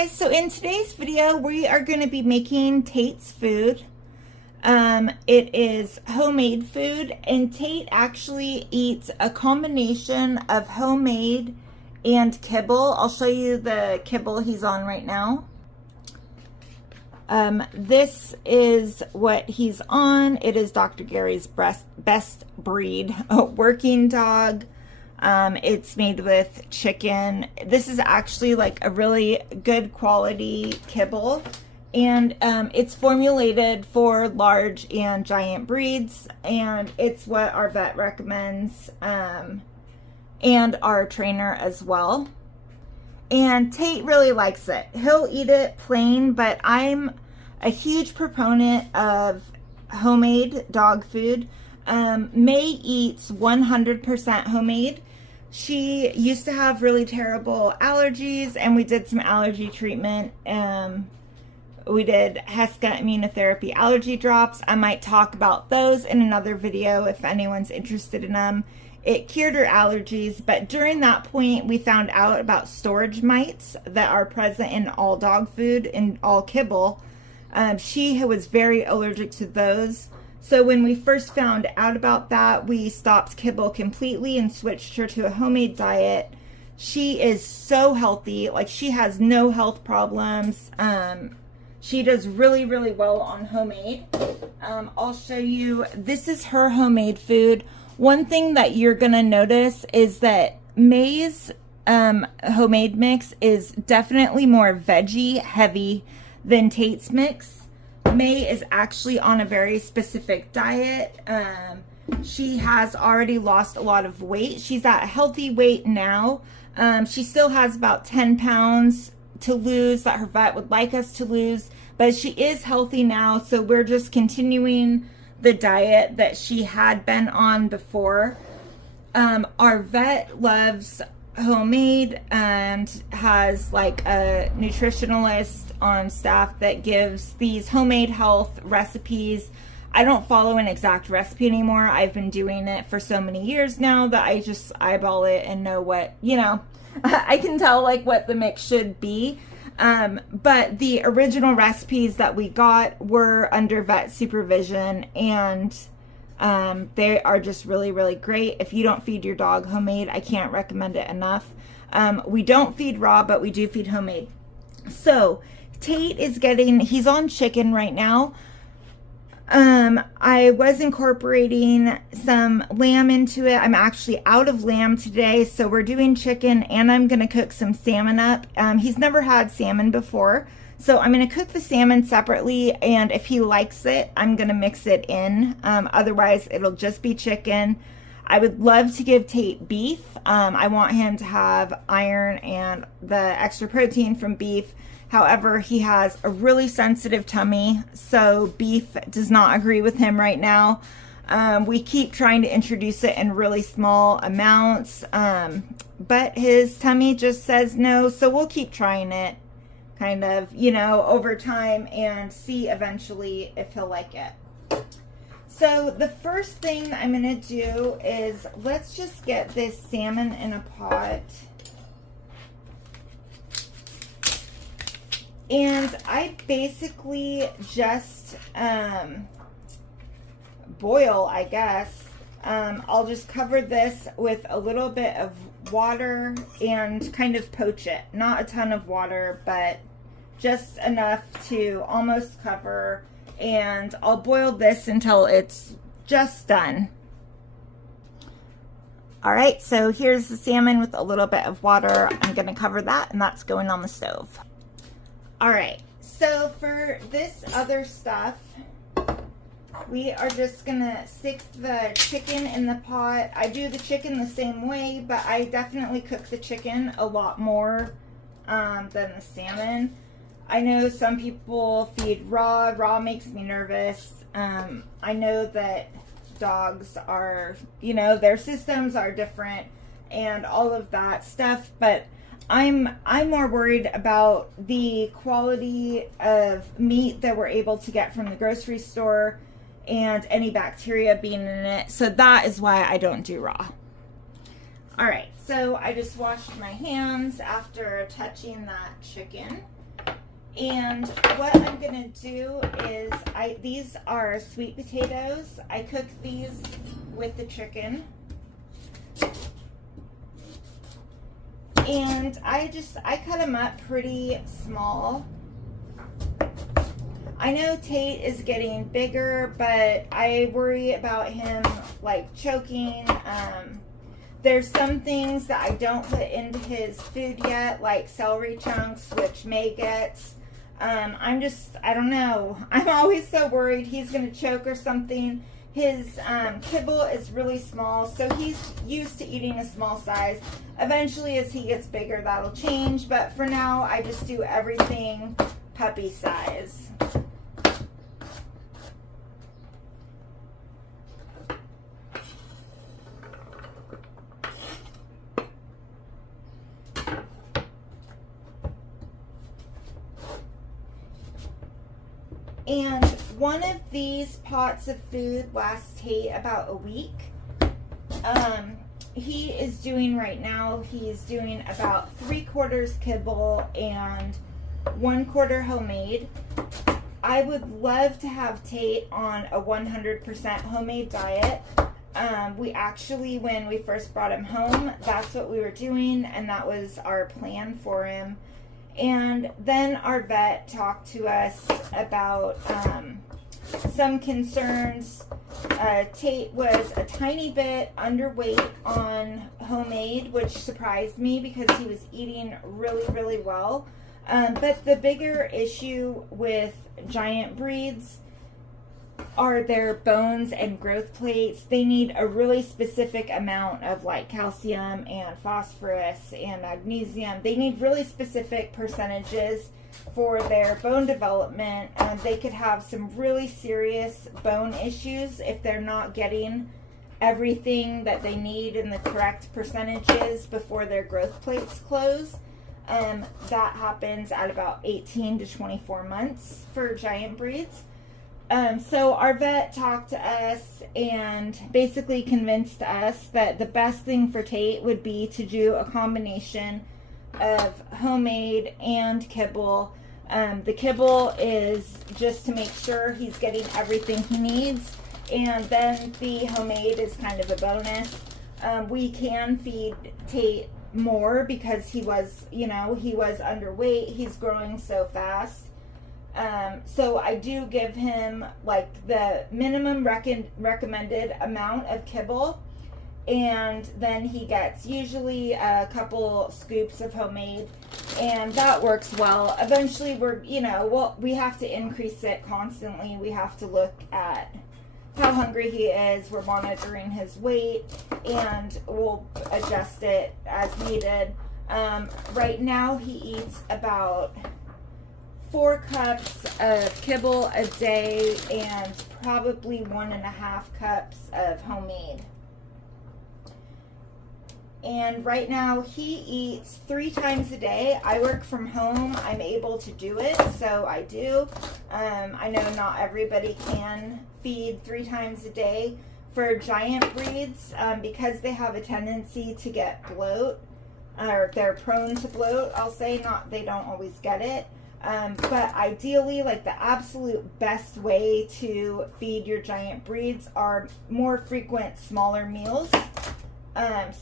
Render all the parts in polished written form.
guys, so in today's video we are going to be making Tate's food. It is homemade food, and Tate actually eats a combination of homemade and kibble. I'll show you the kibble he's on right now. This is what he's on. It is Dr. Gary's best breed working dog. It's made with chicken. This is actually like a really good quality kibble, and it's formulated for large and giant breeds, and it's what our vet recommends, and our trainer as well. And Tate really likes it. He'll eat it plain, but I'm a huge proponent of homemade dog food. May eats 100% homemade. She used to have really terrible allergies, and we did some allergy treatment. We did Heska immunotherapy allergy drops. I might talk about those in another video if anyone's interested in them. It cured her allergies, but during that point we found out about storage mites that are present in all dog food and all kibble. She was very allergic to those. So when we first found out about that, we stopped kibble completely and switched her to a homemade diet. She is so healthy. Like, she has no health problems. She does really, really well on homemade. I'll show you. This is her homemade food. One thing that you're going to notice is that May's homemade mix is definitely more veggie heavy than Tate's mix. May is actually on a very specific diet. She has already lost a lot of weight. She's at a healthy weight now. She still has about 10 pounds to lose that her vet would like us to lose, but she is healthy now, so we're just continuing the diet that she had been on before. Our vet loves homemade and has like a nutritionalist on staff that gives these homemade health recipes. I don't follow an exact recipe anymore. I've been doing it for so many years now that I just eyeball it and know what, you know, I can tell like what the mix should be. But the original recipes that we got were under vet supervision, and they are just really, really great. If you don't feed your dog homemade, I can't recommend it enough. We don't feed raw, but we do feed homemade. So Tate is he's on chicken right now. I was incorporating some lamb into it. I'm actually out of lamb today, so we're doing chicken, and I'm going to cook some salmon up. He's never had salmon before, so I'm going to cook the salmon separately, and if he likes it, I'm going to mix it in. Otherwise, it'll just be chicken. I would love to give Tate beef. I want him to have iron and the extra protein from beef. However, he has a really sensitive tummy, so beef does not agree with him right now. We keep trying to introduce it in really small amounts, but his tummy just says no, so we'll keep trying it kind of, you know, over time and see eventually if he'll like it. So the first thing I'm going to do is let's just get this salmon in a pot. And I basically just boil, I guess. I'll just cover this with a little bit of water and kind of poach it. Not a ton of water, but just enough to almost cover. And I'll boil this until it's just done. All right, so here's the salmon with a little bit of water. I'm going to cover that, and that's going on the stove. All right, so for this other stuff, we are just gonna stick the chicken in the pot. I do the chicken the same way, but I definitely cook the chicken a lot more than the salmon. I know some people feed raw. Raw makes me nervous. I know that dogs are, you know, their systems are different and all of that stuff, but I'm more worried about the quality of meat that we're able to get from the grocery store and any bacteria being in it. So that is why I don't do raw. All right, so I just washed my hands after touching that chicken. And what I'm gonna do is, these are sweet potatoes. I cook these with the chicken. And I cut them up pretty small. I know Tate is getting bigger, but I worry about him like choking. There's some things that I don't put into his food yet, like celery chunks, which May gets. I don't know. I'm always so worried he's going to choke or something. His kibble is really small, so he's used to eating a small size. Eventually, as he gets bigger, that'll change. But for now, I just do everything puppy size. And one of these pots of food lasts Tate about a week. He is doing right now, he's doing about 3/4 kibble and 1/4 homemade. I would love to have Tate on a 100% homemade diet. We actually, when we first brought him home, that's what we were doing, and that was our plan for him. And then our vet talked to us about some concerns. Tate was a tiny bit underweight on homemade, which surprised me because he was eating really, really well. But the bigger issue with giant breeds are their bones and growth plates. They need a really specific amount of like calcium and phosphorus and magnesium. They need really specific percentages for their bone development. They could have some really serious bone issues if they're not getting everything that they need in the correct percentages before their growth plates close. That happens at about 18 to 24 months for giant breeds. So our vet talked to us and basically convinced us that the best thing for Tate would be to do a combination of homemade and kibble. The kibble is just to make sure he's getting everything he needs, and then the homemade is kind of a bonus. We can feed Tate more because he was underweight. He's growing so fast. So I do give him like the minimum recommended amount of kibble, and then he gets usually a couple scoops of homemade, and that works well. Eventually we have to increase it constantly. We have to look at how hungry he is. We're monitoring his weight, and we'll adjust it as needed. Right now he eats about 4 cups of kibble a day and probably 1.5 cups of homemade. And right now he eats 3 times a day. I work from home. I'm able to do it, so I do. I know not everybody can feed 3 times a day. For giant breeds, because they have a tendency to get bloat, or they're prone to bloat, I'll say, they don't always get it. But ideally, like the absolute best way to feed your giant breeds are more frequent, smaller meals.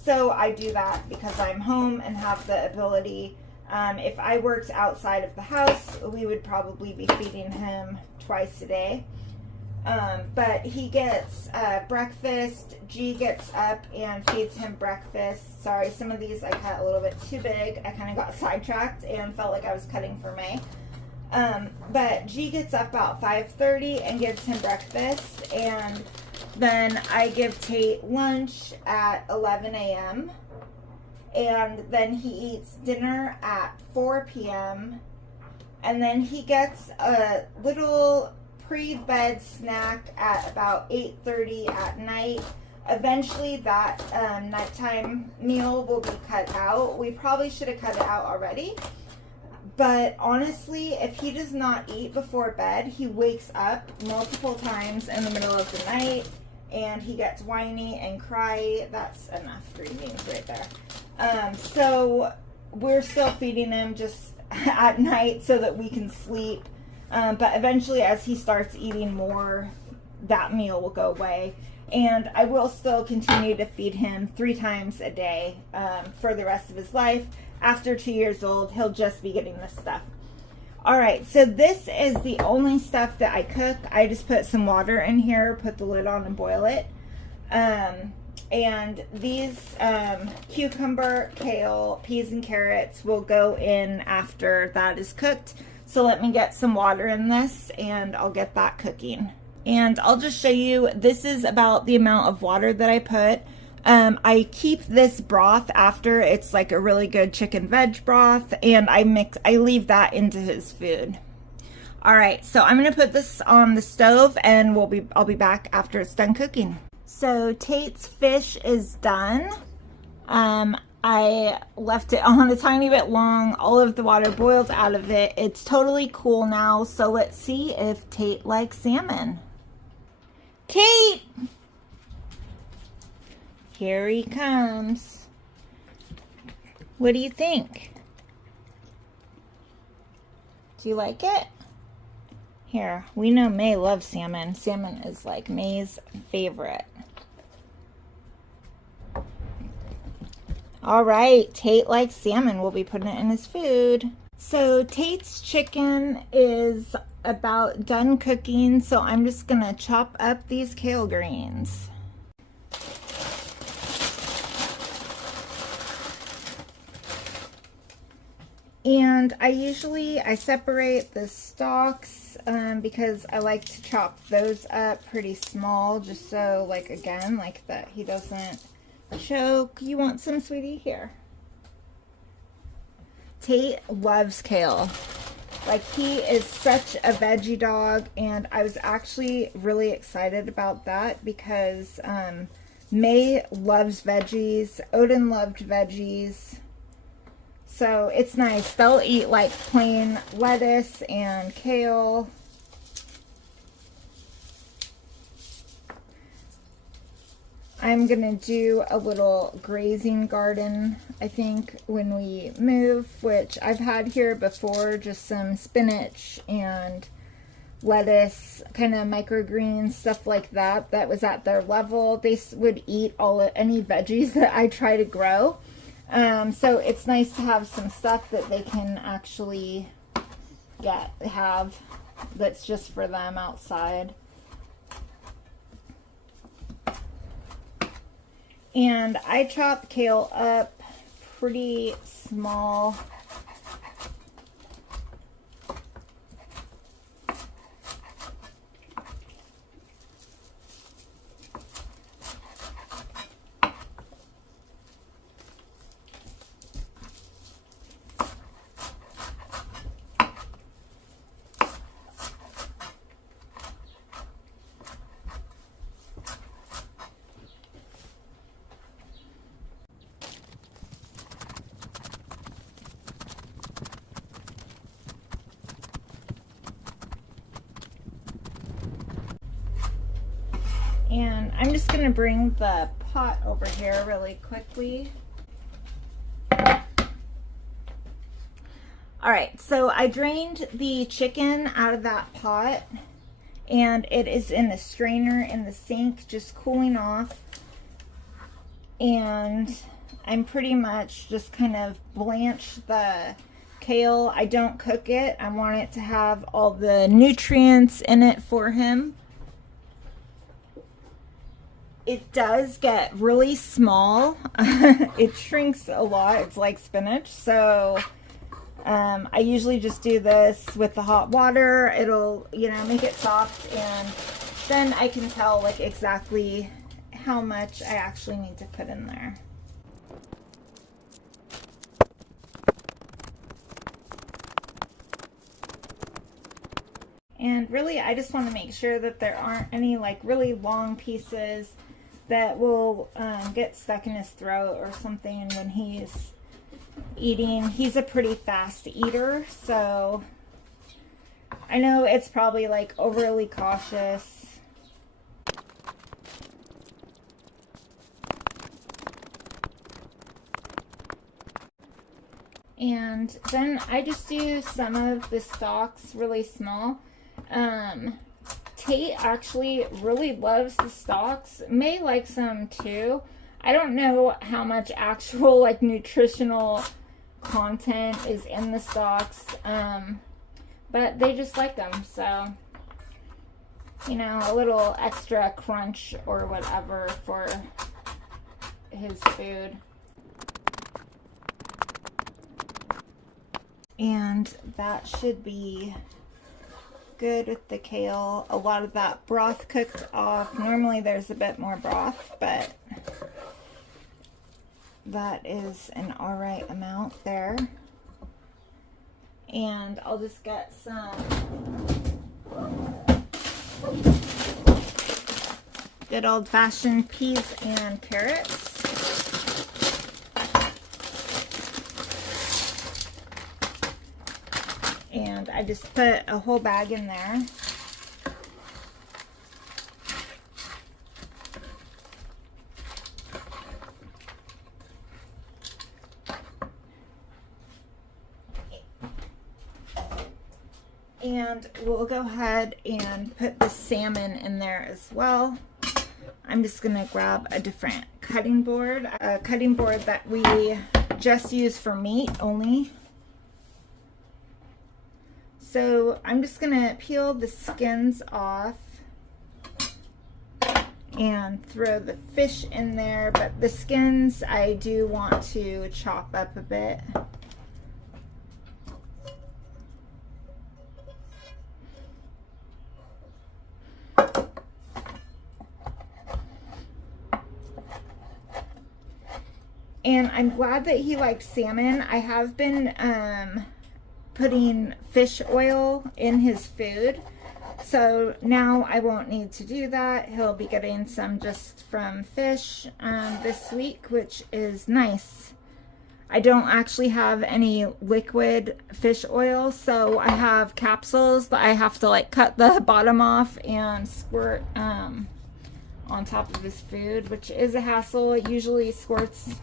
So I do that because I'm home and have the ability. If I worked outside of the house, we would probably be feeding him twice a day. But he gets breakfast. G gets up and feeds him breakfast. Sorry, some of these I cut a little bit too big. I kind of got sidetracked and felt like I was cutting for May. But G gets up about 5:30 and gives him breakfast. And then I give Tate lunch at 11 a.m. And then he eats dinner at 4 p.m. And then he gets a little pre-bed snack at about 8:30 at night. Eventually that nighttime meal will be cut out. We probably should have cut it out already. But honestly, if he does not eat before bed, he wakes up multiple times in the middle of the night and he gets whiny and cry. That's enough green beans right there. So we're still feeding him just at night so that we can sleep. But eventually, as he starts eating more, that meal will go away. And I will still continue to feed him 3 times a day for the rest of his life. After 2 years old, he'll just be getting this stuff. All right, so this is the only stuff that I cook. I just put some water in here, put the lid on, and boil it. And these cucumber, kale, peas, and carrots will go in after that is cooked. So let me get some water in this, and I'll get that cooking. And I'll just show you, this is about the amount of water that I put. I keep this broth after. It's like a really good chicken veg broth, and I leave that into his food. All right, so I'm gonna put this on the stove, and I'll be back after it's done cooking. So Tate's fish is done. I left it on a tiny bit long. All of the water boiled out of it. It's totally cool now, so let's see if Tate likes salmon. Tate! Here he comes. What do you think? Do you like it? Here, we know May loves salmon. Salmon is like May's favorite. All right, Tate likes salmon. We'll be putting it in his food. So Tate's chicken is about done cooking, so I'm just gonna chop up these kale greens. And I separate the stalks because I like to chop those up pretty small, just so, like, again, like that he doesn't choke. You want some, sweetie? Here. Tate loves kale. Like, he is such a veggie dog, and I was actually really excited about that because May loves veggies. Odin loved veggies. So it's nice. They'll eat like plain lettuce and kale. I'm going to do a little grazing garden, I think, when we move, which I've had here before, just some spinach and lettuce, kind of microgreens, stuff like that. That was at their level. They would eat any veggies that I try to grow. So it's nice to have some stuff that they can actually have that's just for them outside. And I chop kale up pretty small. And I'm just going to bring the pot over here really quickly. Alright, so I drained the chicken out of that pot, and it is in the strainer in the sink, just cooling off. And I'm pretty much just kind of blanched the kale. I don't cook it. I want it to have all the nutrients in it for him. It does get really small. It shrinks a lot. It's like spinach. So I usually just do this with the hot water. It'll, make it soft, and then I can tell like exactly how much I actually need to put in there. And really, I just want to make sure that there aren't any like really long pieces that will get stuck in his throat or something when he's eating. He's a pretty fast eater, so I know it's probably like overly cautious. And then I just do some of the stalks really small. Tate actually really loves the stalks. May like some too. I don't know how much actual like nutritional content is in the stalks, but they just like them. So, you know, a little extra crunch or whatever for his food. And that should be good with the kale. A lot of that broth cooked off. Normally there's a bit more broth, but that is an alright amount there. And I'll just get some good old-fashioned peas and carrots. And I just put a whole bag in there. And we'll go ahead and put the salmon in there as well. I'm just gonna grab a different cutting board, a cutting board that we just use for meat only. So I'm just gonna peel the skins off and throw the fish in there, but the skins I do want to chop up a bit. And I'm glad that he likes salmon. I have been putting fish oil in his food, so now I won't need to do that. He'll be getting some just from fish this week, which is nice. I don't actually have any liquid fish oil, so I have capsules that I have to like cut the bottom off and squirt on top of his food, which is a hassle. It usually squirts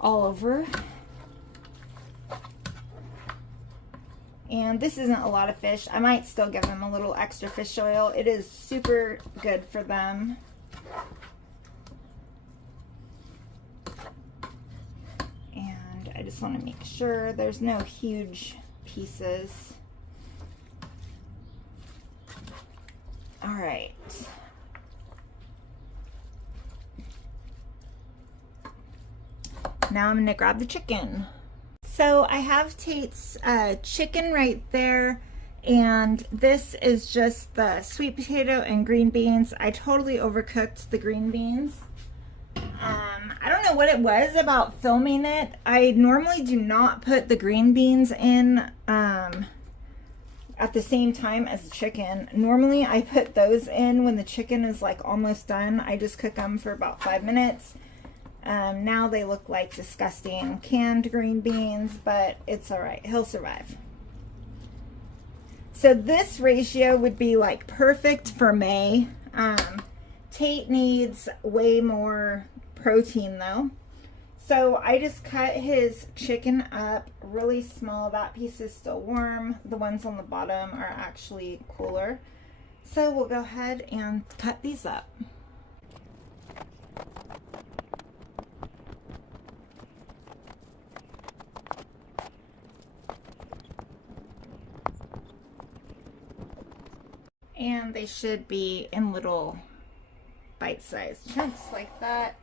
all over. And this isn't a lot of fish. I might still give them a little extra fish oil. It is super good for them. And I just want to make sure there's no huge pieces. All right. Now I'm going to grab the chicken. So I have Tate's chicken right there, and this is just the sweet potato and green beans. I totally overcooked the green beans. I don't know what it was about filming it. I normally do not put the green beans in at the same time as the chicken. Normally I put those in when the chicken is like almost done. I just cook them for about 5 minutes. Now they look like disgusting canned green beans, but it's all right. He'll survive. So this ratio would be like perfect for May. Tate needs way more protein though. So I just cut his chicken up really small. That piece is still warm. The ones on the bottom are actually cooler. So we'll go ahead and cut these up. And they should be in little bite-sized chunks like that.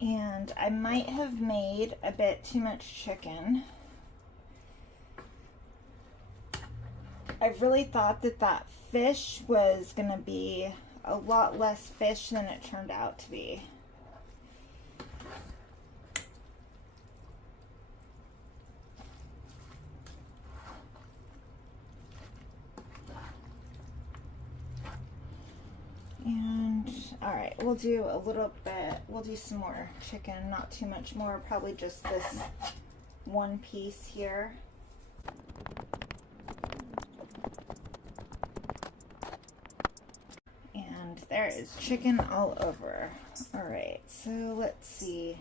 And I might have made a bit too much chicken. I really thought that that fish was gonna be a lot less fish than it turned out to be. All right, we'll do a little bit, we'll do some more chicken, not too much more, probably just this one piece here. And There is chicken all over. All right, so let's see.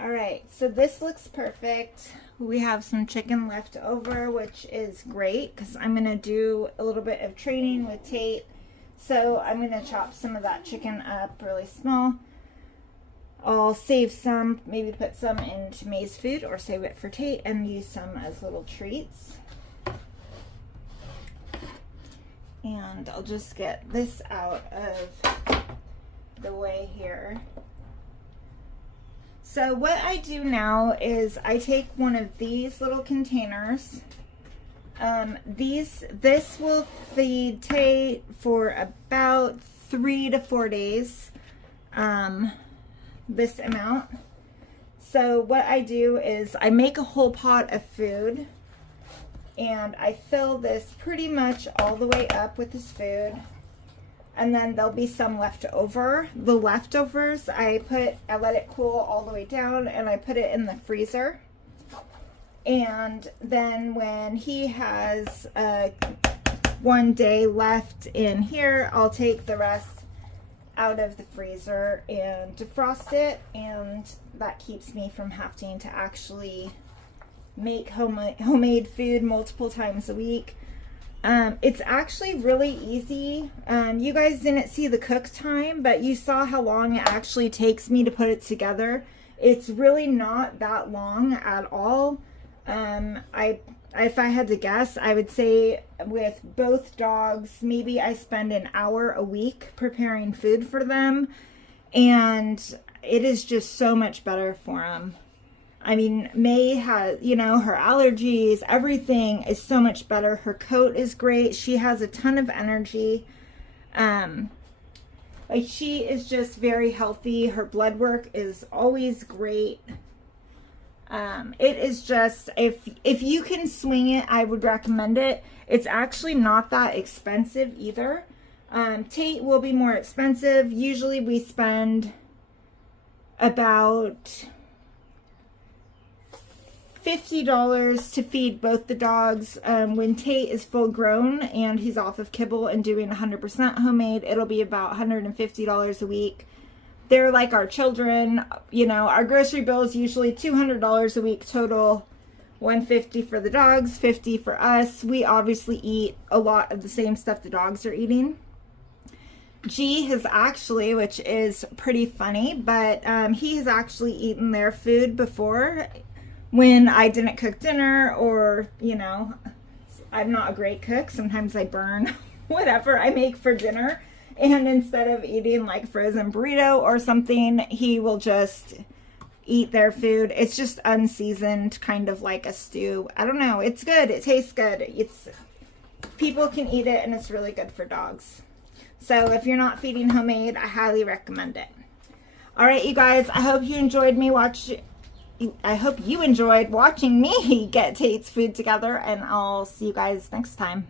All right, so this looks perfect. We have some chicken left over, which is great because I'm going to do a little bit of training with Tate. So I'm going to chop some of that chicken up really small. I'll save some, maybe put some into May's food or save it for Tate and use some as little treats. And I'll just get this out of the way here. So what I do now is I take one of these little containers. This will feed Tate for about 3 to 4 days, this amount. So what I do is I make a whole pot of food and I fill this pretty much all the way up with his food. And then there'll be some left over. The leftovers, I let it cool all the way down and I put it in the freezer. And then when he has 1 day left in here, I'll take the rest out of the freezer and defrost it. And that keeps me from having to actually make homemade food multiple times a week. It's actually really easy. You guys didn't see the cook time, but you saw how long it actually takes me to put it together. It's really not that long at all. If I had to guess, I would say with both dogs, maybe I spend an hour a week preparing food for them, and it is just so much better for them. I mean, May has, you know, her allergies, everything is so much better. Her coat is great. She has a ton of energy. Like, she is just very healthy. Her blood work is always great. It is just, if you can swing it, I would recommend it. It's actually not that expensive either. Tate will be more expensive. Usually we spend about $50 to feed both the dogs. When Tate is full grown and he's off of kibble and doing 100% homemade, it'll be about $150 a week. They're like our children, you know. Our grocery bill is usually $200 a week total. $150 for the dogs, $50 for us. We obviously eat a lot of the same stuff the dogs are eating. G has actually, which is pretty funny, but he has actually eaten their food before when I didn't cook dinner, or, you know, I'm not a great cook. Sometimes I burn whatever I make for dinner. And instead of eating like frozen burrito or something, he will just eat their food. It's just unseasoned, kind of like a stew. I don't know. It's good. It tastes good. People can eat it, and it's really good for dogs. So if you're not feeding homemade, I highly recommend it. All right, you guys, I hope you enjoyed watching me get Tate's food together, and I'll see you guys next time.